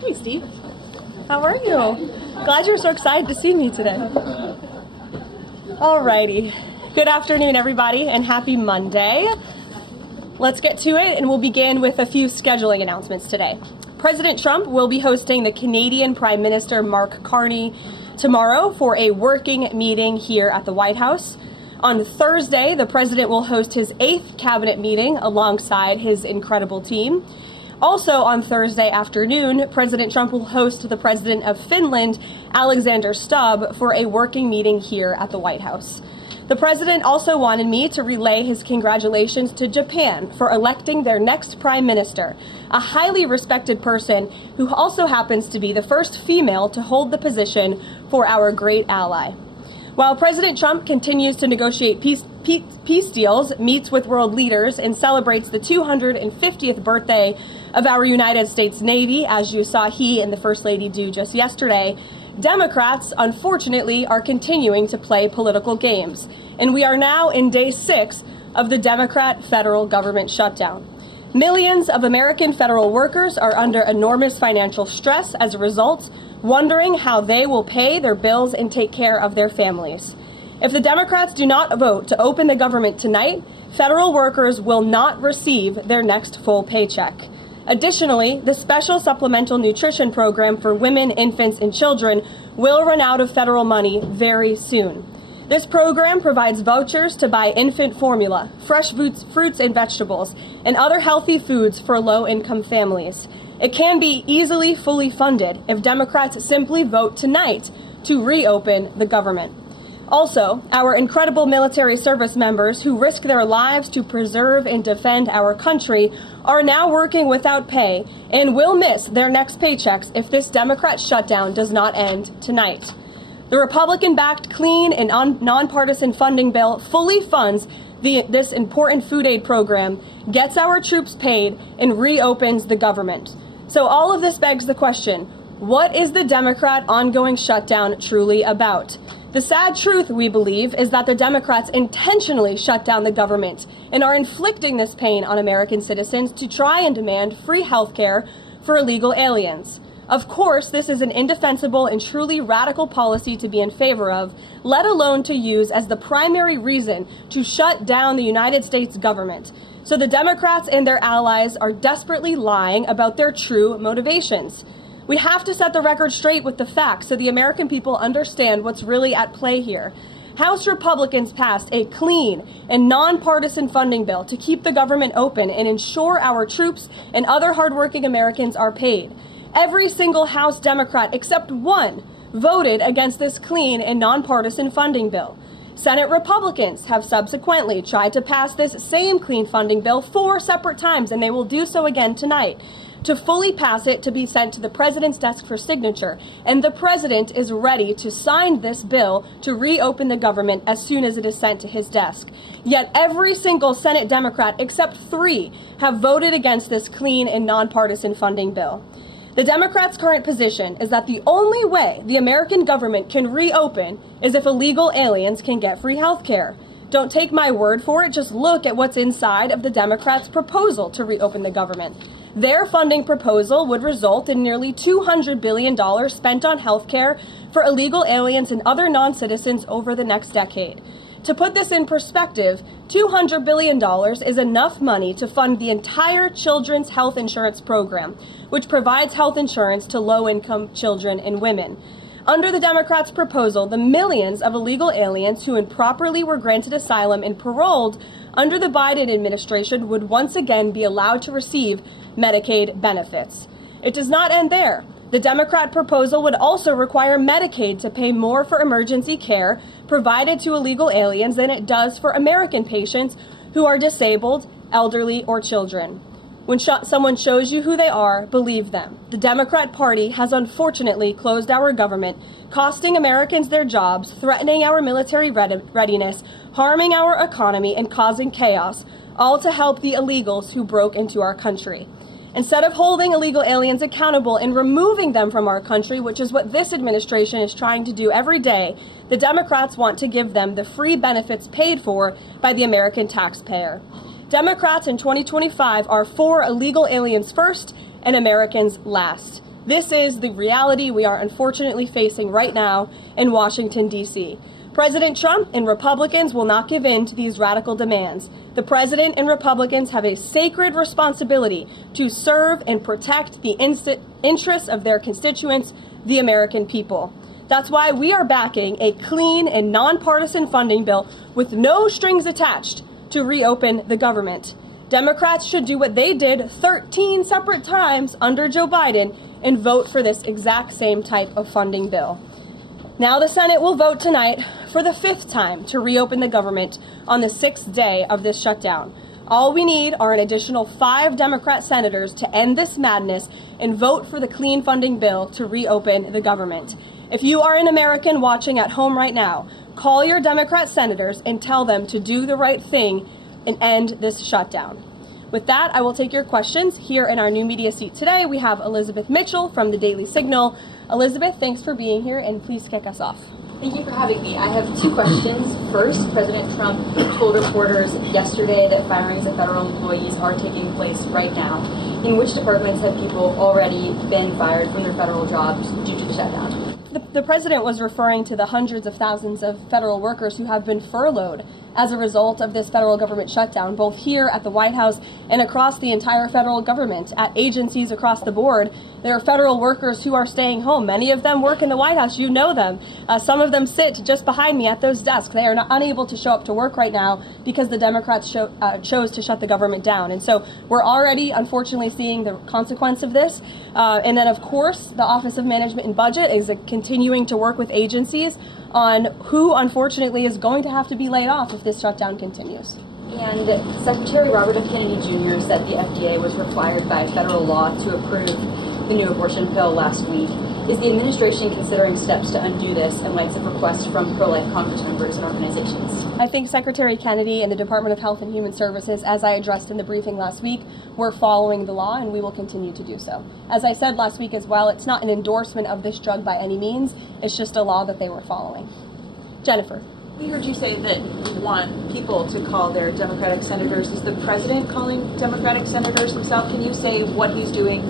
Hey, Steve. How are you? Glad you're so excited to see me today. Alrighty. Good afternoon, everybody, and happy Monday. Let's get to it, and we'll begin with a few scheduling announcements today. President Trump will be hosting the Canadian Prime Minister Mark Carney tomorrow for a working meeting here at the White House. On Thursday, the president will host his 8th cabinet meeting alongside his incredible team. Also on Thursday afternoon, President Trump will host the president of Finland, Alexander Stubb, for a working meeting here at the White House. The president also wanted me to relay his congratulations to Japan for electing their next prime minister, a highly respected person who also happens to be the first female to hold the position for our great ally. While President Trump continues to negotiate peace deals, meets with world leaders, and celebrates the 250th birthday of our United States Navy, as you saw he and the First Lady do just yesterday, Democrats, unfortunately, are continuing to play political games. And we are now in day 6 of the Democrat federal government shutdown. Millions of American federal workers are under enormous financial stress as a result, wondering how they will pay their bills and take care of their families. If the Democrats do not vote to open the government tonight, federal workers will not receive their next full paycheck. Additionally, the special supplemental nutrition program for women, infants, and children will run out of federal money very soon. This program provides vouchers to buy infant formula, fresh fruits and vegetables, and other healthy foods for low-income families. It can be easily fully funded if Democrats simply vote tonight to reopen the government. Also, our incredible military service members who risk their lives to preserve and defend our country are now working without pay and will miss their next paychecks if this Democrat shutdown does not end tonight. The Republican-backed clean and nonpartisan funding bill fully funds this important food aid program, gets our troops paid, and reopens the government. So all of this begs the question, what is the Democrat ongoing shutdown truly about? The sad truth, we believe, is that the Democrats intentionally shut down the government and are inflicting this pain on American citizens to try and demand free health care for illegal aliens. Of course, this is an indefensible and truly radical policy to be in favor of, let alone to use as the primary reason to shut down the United States government. So the Democrats and their allies are desperately lying about their true motivations. We have to set the record straight with the facts so the American people understand what's really at play here. House Republicans passed a clean and nonpartisan funding bill to keep the government open and ensure our troops and other hardworking Americans are paid. Every single House Democrat except one voted against this clean and nonpartisan funding bill. Senate Republicans have subsequently tried to pass this same clean funding bill 4 separate times, and they will do so again tonight. to fully pass it to be sent to the president's desk for signature. And the president is ready to sign this bill to reopen the government as soon as it is sent to his desk. Yet every single Senate Democrat, except 3, have voted against this clean and nonpartisan funding bill. The Democrats' current position is that the only way the American government can reopen is if illegal aliens can get free health care. Don't take my word for it, just look at what's inside of the Democrats' proposal to reopen the government. Their funding proposal would result in nearly $200 billion spent on health care for illegal aliens and other non-citizens over the next decade. To put this in perspective, $200 billion is enough money to fund the entire children's health insurance program, which provides health insurance to low-income children and women. Under the Democrats' proposal, the millions of illegal aliens who improperly were granted asylum and paroled under the Biden administration would once again be allowed to receive Medicaid benefits. It does not end there. The Democrat proposal would also require Medicaid to pay more for emergency care provided to illegal aliens than it does for American patients who are disabled, elderly, or children. When someone shows you who they are, believe them. The Democrat Party has unfortunately closed our government, costing Americans their jobs, threatening our military readiness, harming our economy, and causing chaos, all to help the illegals who broke into our country. Instead of holding illegal aliens accountable and removing them from our country, which is what this administration is trying to do every day, the Democrats want to give them the free benefits paid for by the American taxpayer. Democrats in 2025 are for illegal aliens first and Americans last. This is the reality we are unfortunately facing right now in Washington, D.C. President Trump and Republicans will not give in to these radical demands. The president and Republicans have a sacred responsibility to serve and protect the interests of their constituents, the American people. That's why we are backing a clean and nonpartisan funding bill with no strings attached to reopen the government. Democrats should do what they did 13 separate times under Joe Biden and vote for this exact same type of funding bill. Now the Senate will vote tonight for the 5th time to reopen the government on the 6th day of this shutdown. All we need are an additional 5 Democrat senators to end this madness and vote for the clean funding bill to reopen the government. If you are an American watching at home right now, call your Democrat senators and tell them to do the right thing and end this shutdown. With that, I will take your questions. Here in our new media seat today, we have Elizabeth Mitchell from the Daily Signal. Elizabeth, thanks for being here, and please kick us off. Thank you for having me. I have 2 questions. First, President Trump told reporters yesterday that firings of federal employees are taking place right now. In which departments have people already been fired from their federal jobs due to the shutdown? The president was referring to the hundreds of thousands of federal workers who have been furloughed as a result of this federal government shutdown, both here at the White House and across the entire federal government. At agencies across the board, there are federal workers who are staying home. Many of them work in the White House. You know them. Some of them sit just behind me at those desks. They are unable to show up to work right now because the Democrats chose to shut the government down. And so we're already, unfortunately, seeing the consequence of this. And then, of course, the Office of Management and Budget is continuing to work with agencies on who, unfortunately, is going to have to be laid off if this shutdown continues. And Secretary Robert F. Kennedy Jr. said the FDA was required by federal law to approve the new abortion pill last week. Is the administration considering steps to undo this in light of requests from pro-life Congress members and organizations? I think Secretary Kennedy and the Department of Health and Human Services, as I addressed in the briefing last week, were following the law, and we will continue to do so. As I said last week as well, it's not an endorsement of this drug by any means. It's just a law that they were following. Jennifer. We heard you say that you want people to call their Democratic senators. Is the president calling Democratic senators himself? Can you say what he's doing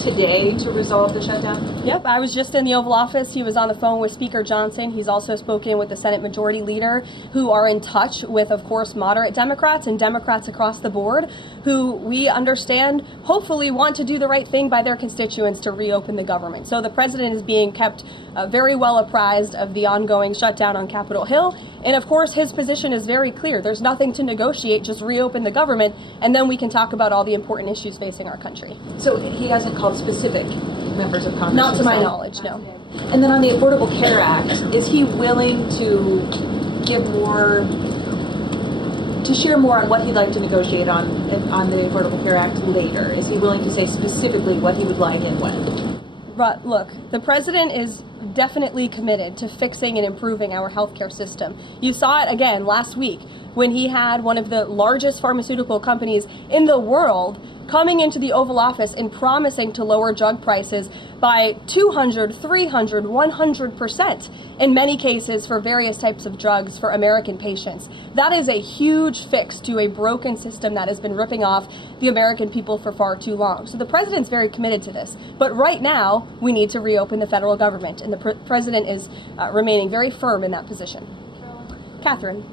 today to resolve the shutdown? Yep, I was just in the Oval Office. He was on the phone with Speaker Johnson. He's also spoken with the Senate Majority Leader, who are in touch with, of course, moderate Democrats and Democrats across the board, who we understand hopefully want to do the right thing by their constituents to reopen the government. So the president is being kept very well apprised of the ongoing shutdown on Capitol Hill. And of course, his position is very clear. There's nothing to negotiate, just reopen the government, and then we can talk about all the important issues facing our country. So he hasn't called specific members of Congress? Not to my knowledge, no. And then on the Affordable Care Act, is he willing to give more to share more on what he'd like to negotiate on the Affordable Care Act later? Is he willing to say specifically what he would like and when? But look, the president is definitely committed to fixing and improving our healthcare system. You saw it again last week when he had one of the largest pharmaceutical companies in the world coming into the Oval Office and promising to lower drug prices by 200, 300, 100% in many cases for various types of drugs for American patients. That is a huge fix to a broken system that has been ripping off the American people for far too long. So the president's very committed to this. But right now, we need to reopen the federal government, and the president is remaining very firm in that position. Catherine.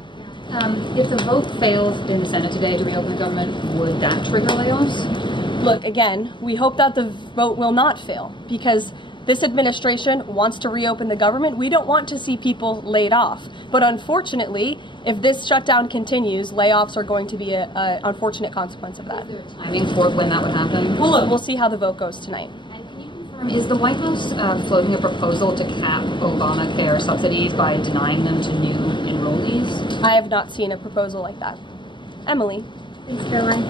If the vote fails in the Senate today to reopen the government, would that trigger layoffs? Look, again, we hope that the vote will not fail because this administration wants to reopen the government. We don't want to see people laid off. But unfortunately, if this shutdown continues, layoffs are going to be an unfortunate consequence of that. Is there a timing for when that would happen? Well, look, we'll see how the vote goes tonight. Is the White House floating a proposal to cap Obamacare subsidies by denying them to new enrollees? I have not seen a proposal like that. Emily. Thanks, Caroline.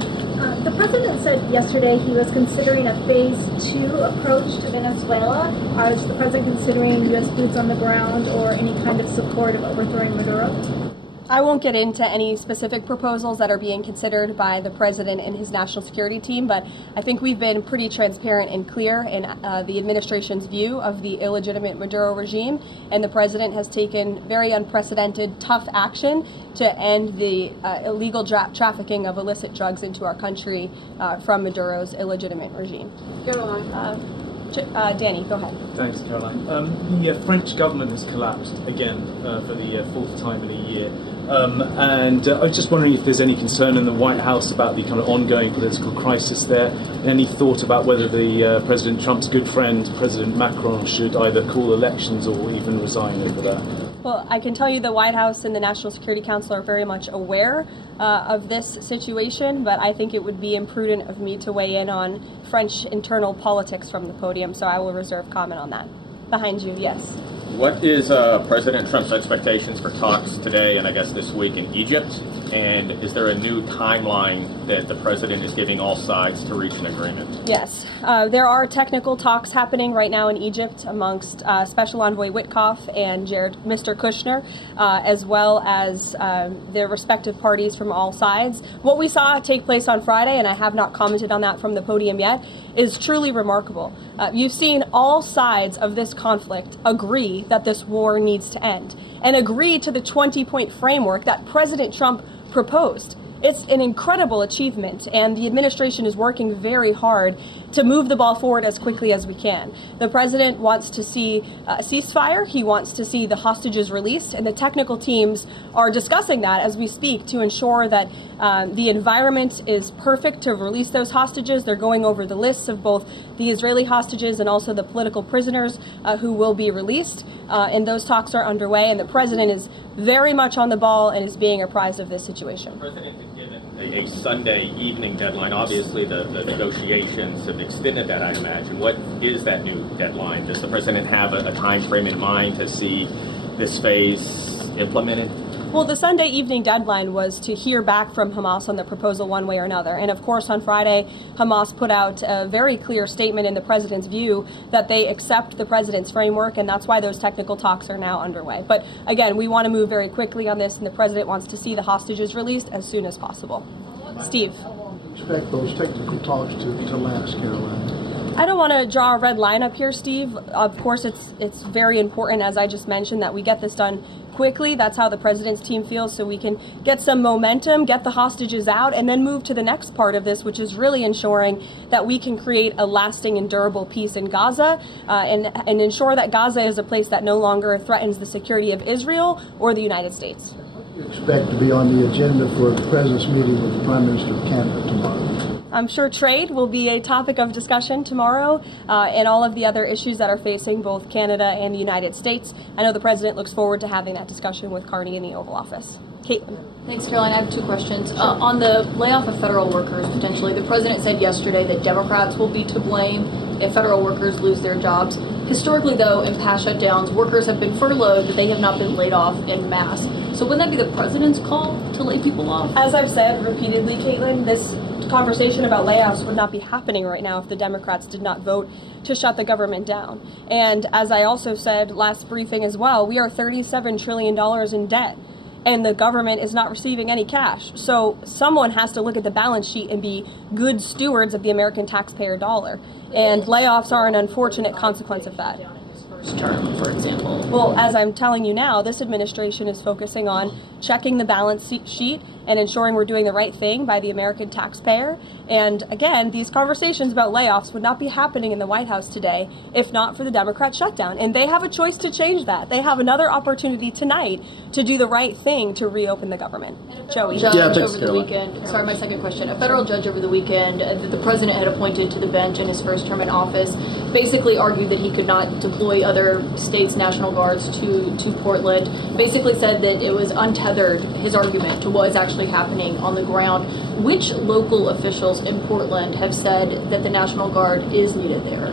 The president said yesterday he was considering a phase 2 approach to Venezuela. Is the president considering U.S. boots on the ground or any kind of support of overthrowing Maduro? I won't get into any specific proposals that are being considered by the president and his national security team, but I think we've been pretty transparent and clear in the administration's view of the illegitimate Maduro regime, and the president has taken very unprecedented, tough action to end the illegal trafficking of illicit drugs into our country from Maduro's illegitimate regime. Karoline. Danny, go ahead. Thanks, Caroline. The French government has collapsed again for the fourth time in a year. And I was just wondering if there's any concern in the White House about the kind of ongoing political crisis there. Any thought about whether the President Trump's good friend, President Macron, should either call elections or even resign over that? Well, I can tell you the White House and the National Security Council are very much aware of this situation, but I think it would be imprudent of me to weigh in on French internal politics from the podium, so I will reserve comment on that. Behind you, yes. What is President Trump's expectations for talks today and I guess this week in Egypt? And is there a new timeline that the president is giving all sides to reach an agreement? Yes. There are technical talks happening right now in Egypt amongst Special Envoy Witkoff and Mr. Kushner, as well as their respective parties from all sides. What we saw take place on Friday, and I have not commented on that from the podium yet, is truly remarkable. You've seen all sides of this conflict agree that this war needs to end and agree to the 20-point framework that President Trump proposed. It's an incredible achievement, and the administration is working very hard to move the ball forward as quickly as we can. The president wants to see a ceasefire. He wants to see the hostages released, and the technical teams are discussing that as we speak to ensure that the environment is perfect to release those hostages. They're going over the lists of both the Israeli hostages and also the political prisoners who will be released, and those talks are underway, and the president is very much on the ball and is being apprised of this situation. The president has given a Sunday evening deadline. Obviously, the negotiations have extended that, I imagine. What is that new deadline? Does the president have a time frame in mind to see this phase implemented? Well, the Sunday evening deadline was to hear back from Hamas on the proposal one way or another. And of course, on Friday, Hamas put out a very clear statement in the president's view that they accept the president's framework, and that's why those technical talks are now underway. But again, we want to move very quickly on this, and the president wants to see the hostages released as soon as possible. Steve. How long do you expect those technical talks to last, Caroline? I don't want to draw a red line up here, Steve. Of course, it's very important, as I just mentioned, that we get this done quickly. That's how the president's team feels, so we can get some momentum, get the hostages out, and then move to the next part of this, which is really ensuring that we can create a lasting and durable peace in Gaza and ensure that Gaza is a place that no longer threatens the security of Israel or the United States. What do you expect to be on the agenda for the president's meeting with the Prime Minister of Canada tomorrow? I'm sure trade will be a topic of discussion tomorrow and all of the other issues that are facing both Canada and the United States. I know the president looks forward to having that discussion with Carney in the Oval Office. Caitlin. Thanks, Caroline. I have two questions. On the layoff of federal workers, potentially, the president said yesterday that Democrats will be to blame if federal workers lose their jobs. Historically, though, in past shutdowns, workers have been furloughed, but they have not been laid off en masse. So wouldn't that be the president's call to lay people off? As I've said repeatedly, Caitlin, this conversation about layoffs would not be happening right now if the Democrats did not vote to shut the government down. And as I also said last briefing as well, we are $37 trillion in debt, and the government is not receiving any cash. So someone has to look at the balance sheet and be good stewards of the American taxpayer dollar. And layoffs are an unfortunate consequence of that. First term, for example. Well, as I'm telling you now, this administration is focusing on checking the balance sheet and ensuring we're doing the right thing by the American taxpayer. And again, these conversations about layoffs would not be happening in the White House today if not for the Democrat shutdown. And they have a choice to change that. They have another opportunity tonight to do the right thing to reopen the government. Joey. Judge Yeah, thanks, over the Caroline. weekend. Sorry, my second question. A federal judge over the weekend that the president had appointed to the bench in his first term in office basically argued that he could not deploy other states' National Guards to Portland. Basically said that it was untethered, his argument, to what is actually happening on the ground. Which local officials in Portland have said that the National Guard is needed there?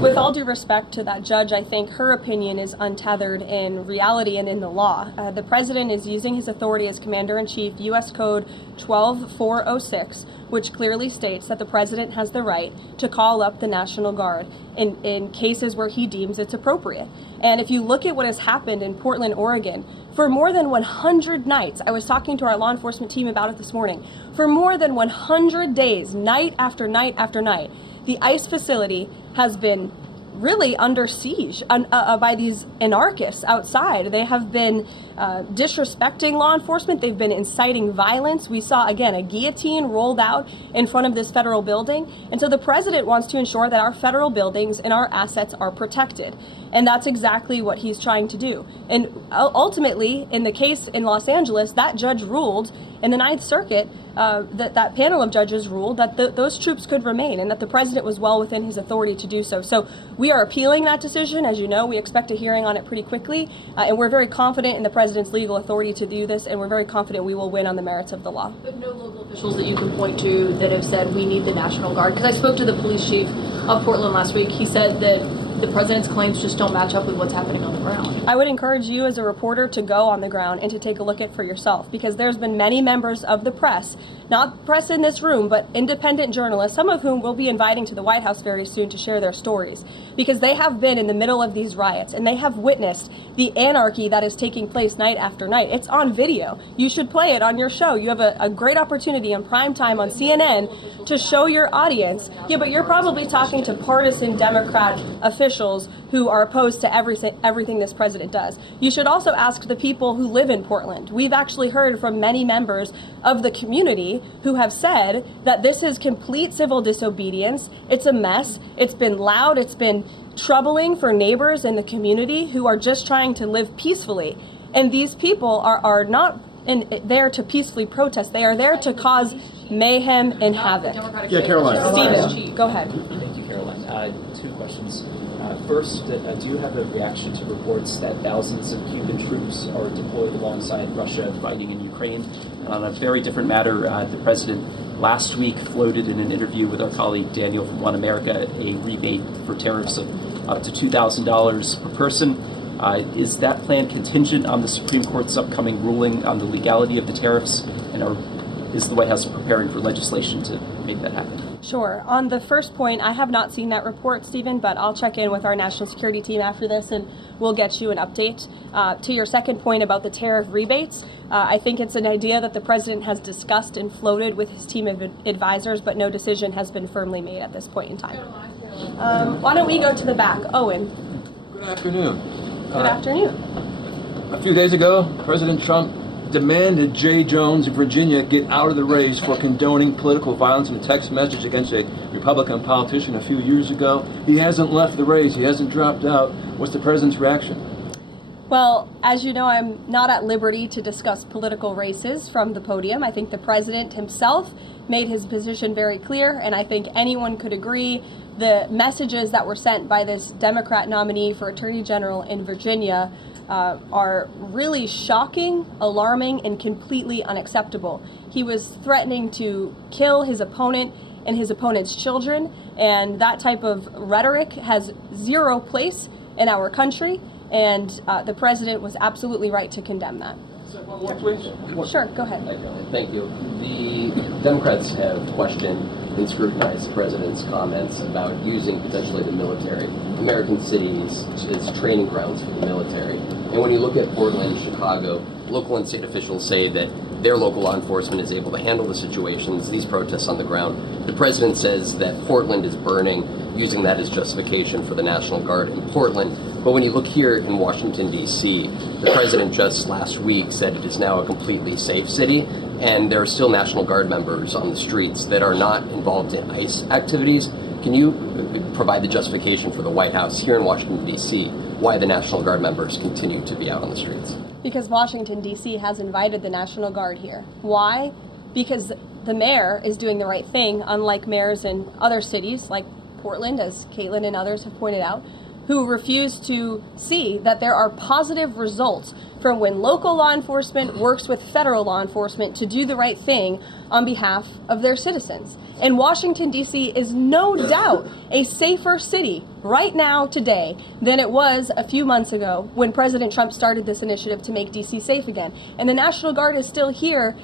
With all due respect to that judge, I think her opinion is untethered in reality and in the law. The president is using his authority as Commander-in-Chief, U.S. Code 12406, which clearly states that the president has the right to call up the National Guard in cases where he deems it's appropriate. And if you look at what has happened in Portland, Oregon, for more than 100 nights, I was talking to our law enforcement team about it this morning, for more than 100 days, night after night after night, the ICE facility has been really under siege by these anarchists outside. They have been disrespecting law enforcement. They've been inciting violence. We saw, again, a guillotine rolled out in front of this federal building. And so the president wants to ensure that our federal buildings and our assets are protected. And that's exactly what he's trying to do. And ultimately, in the case in Los Angeles, that judge ruled in the Ninth Circuit, that panel of judges ruled that those troops could remain and that the president was well within his authority to do so. So we are appealing that decision. As you know, we expect a hearing on it pretty quickly, and we're very confident in the president's legal authority to do this, and we're very confident we will win on the merits of the law. But no local officials that you can point to that have said we need the National Guard? Because I spoke to the police chief of Portland last week. He said that the president's claims just don't match up with what's happening on the ground. I would encourage you as a reporter to go on the ground and to take a look at it for yourself, because there's been many members of the press, not press in this room, but independent journalists, some of whom we'll be inviting to the White House very soon to share their stories, because they have been in the middle of these riots and they have witnessed the anarchy that is taking place night after night. It's on video. You should play it on your show. You have a great opportunity in prime time on CNN to show your audience. Yeah, but you're probably talking to partisan Democrat officials who are opposed to everything this president does. You should also ask the people who live in Portland. We've actually heard from many members of the community who have said that this is complete civil disobedience. It's a mess. It's been loud. It's been troubling for neighbors in the community who are just trying to live peacefully. And these people are not there to peacefully protest. They are there to cause mayhem and havoc. Yeah, Karoline. Stephen, go ahead. Thank you, Caroline. Two questions. First, do you have a reaction to reports that thousands of Cuban troops are deployed alongside Russia fighting in Ukraine? And on a very different matter, the president last week floated in an interview with our colleague Daniel from One America a rebate for tariffs of up to $2,000 per person. Is that plan contingent on the Supreme Court's upcoming ruling on the legality of the tariffs? And is the White House preparing for legislation to make that happen? Sure. On the first point, I have not seen that report, Stephen, but I'll check in with our national security team after this and we'll get you an update. To your second point about the tariff rebates, I think it's an idea that the president has discussed and floated with his team of advisors, but no decision has been firmly made at this point in time. Why don't we go to the back? Owen. Good afternoon. Good afternoon. A few days ago, President Trump demanded Jay Jones of Virginia get out of the race for condoning political violence in a text message against a Republican politician a few years ago. He hasn't left the race. He hasn't dropped out. What's the president's reaction? Well, as you know, I'm not at liberty to discuss political races from the podium. I think the president himself made his position very clear, and I think anyone could agree the messages that were sent by this Democrat nominee for Attorney General in Virginia are really shocking, alarming, and completely unacceptable. He was threatening to kill his opponent and his opponent's children, and that type of rhetoric has zero place in our country, and the president was absolutely right to condemn that. Sure, go ahead. Thank you. The Democrats have questioned and scrutinized the president's comments about using potentially the military, American cities, as training grounds for the military. And when you look at Portland, Chicago, local and state officials say that their local law enforcement is able to handle the situations, these protests on the ground. The president says that Portland is burning, using that as justification for the National Guard in Portland. But when you look here in Washington, D.C., the president just last week said it is now a completely safe city, and there are still National Guard members on the streets that are not involved in ICE activities. Can you provide the justification for the White House here in Washington, D.C., why the National Guard members continue to be out on the streets? Because Washington, D.C. has invited the National Guard here. Why? Because the mayor is doing the right thing, unlike mayors in other cities like Portland, as Caitlin and others have pointed out, who refuse to see that there are positive results from when local law enforcement works with federal law enforcement to do the right thing on behalf of their citizens. And Washington, D.C. is no doubt a safer city right now today than it was a few months ago when President Trump started this initiative to make D.C. safe again. And the National Guard is still here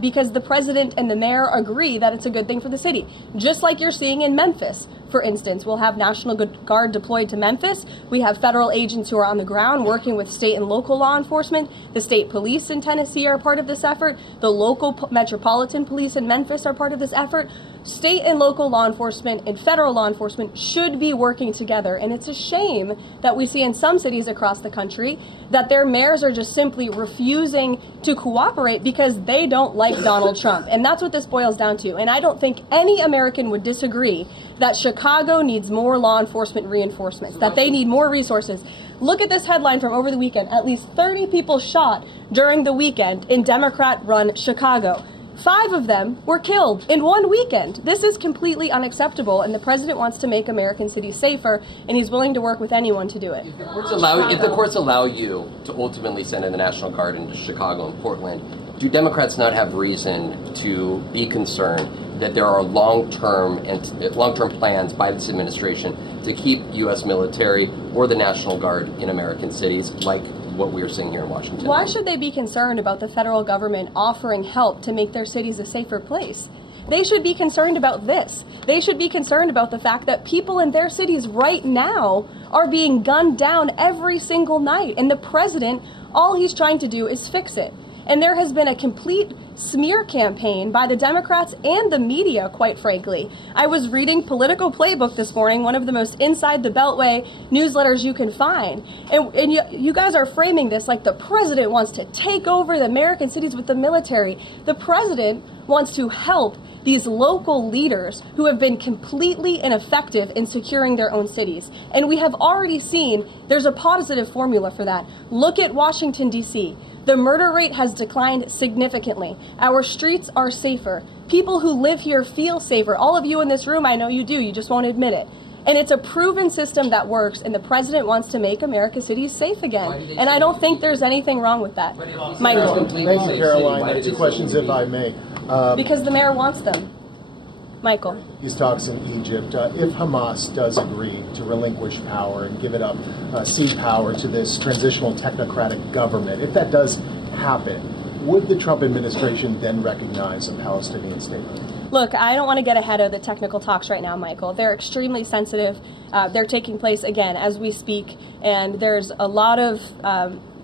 because the president and the mayor agree that it's a good thing for the city. Just like you're seeing in Memphis, for instance. We'll have National Guard deployed to Memphis. We have federal agents who are on the ground working with state and local law enforcement. The state police in Tennessee are part of this effort. The local metropolitan police in Memphis are part of this effort. State and local law enforcement and federal law enforcement should be working together. And it's a shame that we see in some cities across the country that their mayors are just simply refusing to cooperate because they don't like Donald Trump. And that's what this boils down to. And I don't think any American would disagree that Chicago needs more law enforcement reinforcements, that they need more resources. Look at this headline from over the weekend. At least 30 people shot during the weekend in Democrat-run Chicago. 5 of them were killed in one weekend. This is completely unacceptable, and the president wants to make American cities safer, and he's willing to work with anyone to do it. If the courts allow you to ultimately send in the National Guard into Chicago and Portland, do Democrats not have reason to be concerned that there are long-term plans by this administration to keep U.S. military or the National Guard in American cities, like what we are seeing here in Washington? Why should they be concerned about the federal government offering help to make their cities a safer place? They should be concerned about this. They should be concerned about the fact that people in their cities right now are being gunned down every single night. And the president, all he's trying to do is fix it. And there has been a complete smear campaign by the Democrats and the media, quite frankly. I was reading Political Playbook this morning, one of the most inside the Beltway newsletters you can find. And you guys are framing this like the president wants to take over the American cities with the military. The president wants to help these local leaders who have been completely ineffective in securing their own cities. And we have already seen there's a positive formula for that. Look at Washington, D.C. The murder rate has declined significantly. Our streets are safer. People who live here feel safer. All of you in this room, I know you do. You just won't admit it. And it's a proven system that works, and the president wants to make America's cities safe again. And I don't think there's anything wrong with that. Michael. Thank you, Karoline. 2 questions, if I may. Because the mayor wants them. Michael. These talks in Egypt, if Hamas does agree to relinquish power and give it up, cede power to this transitional technocratic government, if that does happen, would the Trump administration then recognize a Palestinian state? Look, I don't want to get ahead of the technical talks right now, Michael. They're extremely sensitive. They're taking place, again, as we speak, and there's a lot of,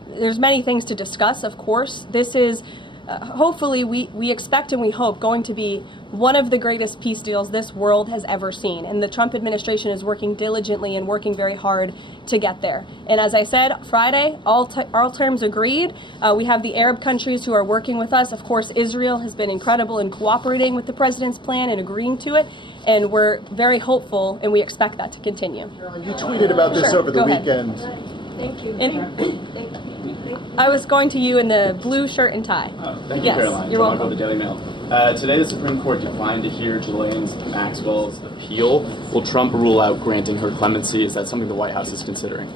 there's many things to discuss, of course. This is hopefully we expect and we hope going to be one of the greatest peace deals this world has ever seen. And the Trump administration is working diligently and working very hard to get there. And as I said, Friday, all terms agreed. We have the Arab countries who are working with us. Of course, Israel has been incredible in cooperating with the president's plan and agreeing to it. And we're very hopeful, and we expect that to continue. You tweeted about this over the weekend. Thank you. I was going to you in the blue shirt and tie. Thank you, yes, Karoline. You're welcome. The Daily Mail. Today, the Supreme Court declined to hear Ghislaine Maxwell's appeal. Will Trump rule out granting her clemency? Is that something the White House is considering?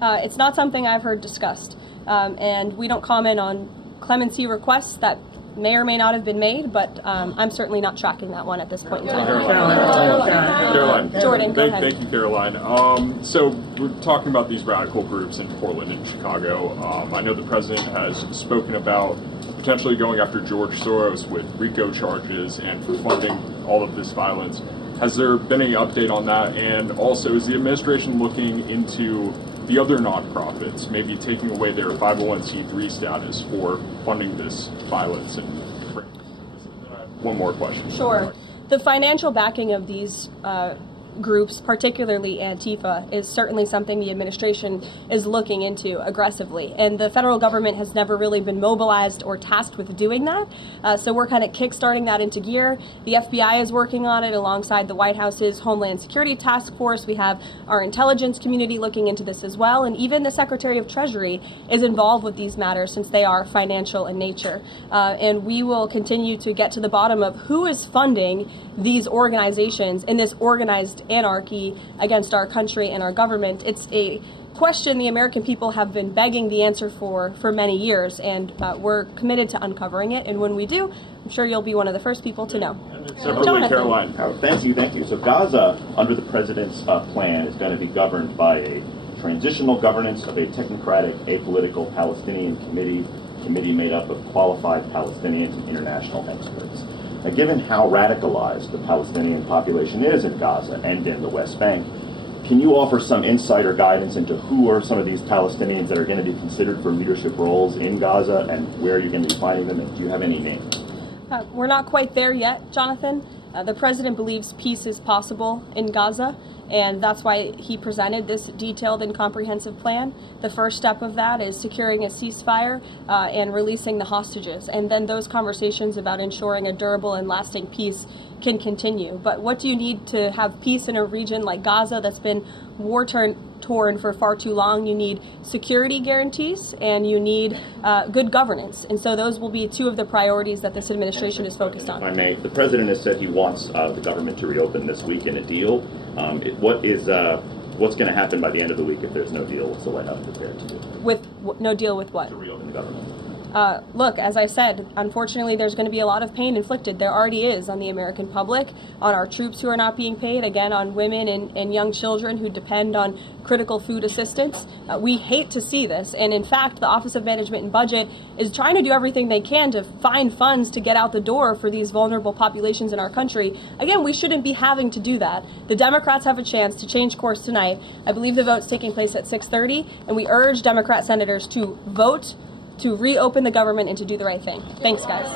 It's not something I've heard discussed. And we don't comment on clemency requests that may or may not have been made, but I'm certainly not tracking that one at this point in time. Karoline. Jordan, go ahead. Thank you, Karoline. So we're talking about these radical groups in Portland and Chicago. I know the president has spoken about potentially going after George Soros with RICO charges and for funding all of this violence. Has there been any update on that? And also, is the administration looking into the other nonprofits, maybe taking away their 501c3 status for funding this violence? And one more question. Sure. The financial backing of these groups, particularly Antifa, is certainly something the administration is looking into aggressively. And the federal government has never really been mobilized or tasked with doing that. So we're kind of kickstarting that into gear. The FBI is working on it alongside the White House's Homeland Security Task Force. We have our intelligence community looking into this as well. And even the Secretary of Treasury is involved with these matters since they are financial in nature. And we will continue to get to the bottom of who is funding these organizations in this organized anarchy against our country and our government. It's a question the American people have been begging the answer for many years, and we're committed to uncovering it. And when we do, I'm sure you'll be one of the first people to know. Separately, Karoline. Thank you. So Gaza, under the president's plan, is going to be governed by a transitional governance of a technocratic, apolitical Palestinian committee made up of qualified Palestinians and international experts. Now, given how radicalized the Palestinian population is in Gaza and in the West Bank, can you offer some insight or guidance into who are some of these Palestinians that are going to be considered for leadership roles in Gaza and where you're going to be finding them? And do you have any names? We're not quite there yet, Jonathan. The president believes peace is possible in Gaza, and that's why he presented this detailed and comprehensive plan. The first step of that is securing a ceasefire and releasing the hostages, and then those conversations about ensuring a durable and lasting peace can continue. But what do you need to have peace in a region like Gaza that's been war-torn for far too long? You need security guarantees and you need good governance. And so those will be two of the priorities that this administration is focused on. If I may, the president has said he wants the government to reopen this week in a deal. What's going to happen by the end of the week if there's no deal? What's the White House prepared to do? With no deal with what? To reopen the government. Look, as I said, unfortunately, there's going to be a lot of pain inflicted. There already is on the American public, on our troops who are not being paid, again, on women and young children who depend on critical food assistance. We hate to see this. And in fact, the Office of Management and Budget is trying to do everything they can to find funds to get out the door for these vulnerable populations in our country. Again, we shouldn't be having to do that. The Democrats have a chance to change course tonight. I believe the vote's taking place at 6:30, and we urge Democrat senators to vote to reopen the government and to do the right thing. Thanks, guys.